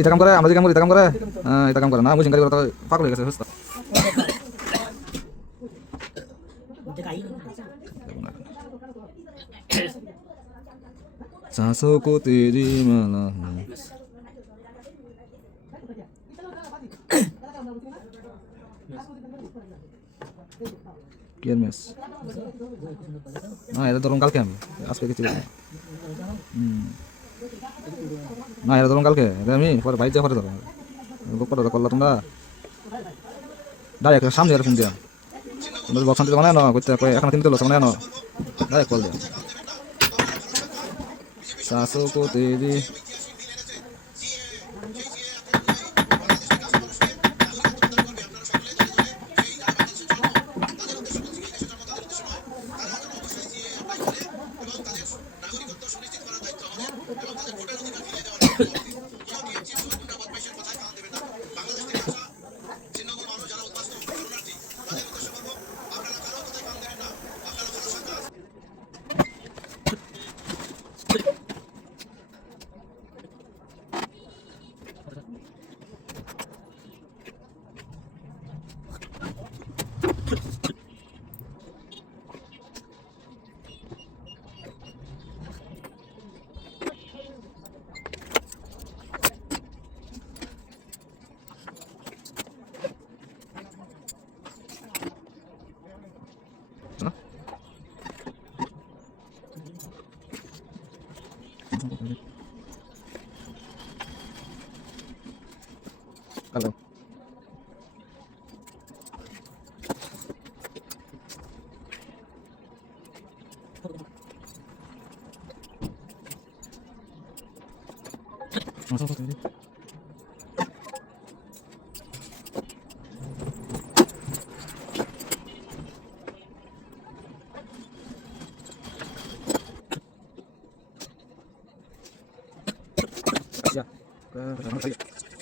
এটা কাম করে আমরা যে কাম করি এটা কাম করে এটা কাম করে না মুসিং কারিগর তো পাগল হয়ে গেছে বুঝছো सांसों को तेरी माला है কেয়ারমেস না এটা ধরুন কালকে আমি আজকে কিছু না এটা ধরুন কালকে এটা আমি পরে বাইরে পরে ধরো গোপটা করলা তোমরা ডাইরেক্ট সামনে আর ফোন দিয়া তোমরা বক্স আনতে মানে না করতে এখন কিনতে হলো মানে না ডাইরেক্ট কল দিয়া सांसों को तेरी Halo. Masuk satu ini. Ya, ke sana saja.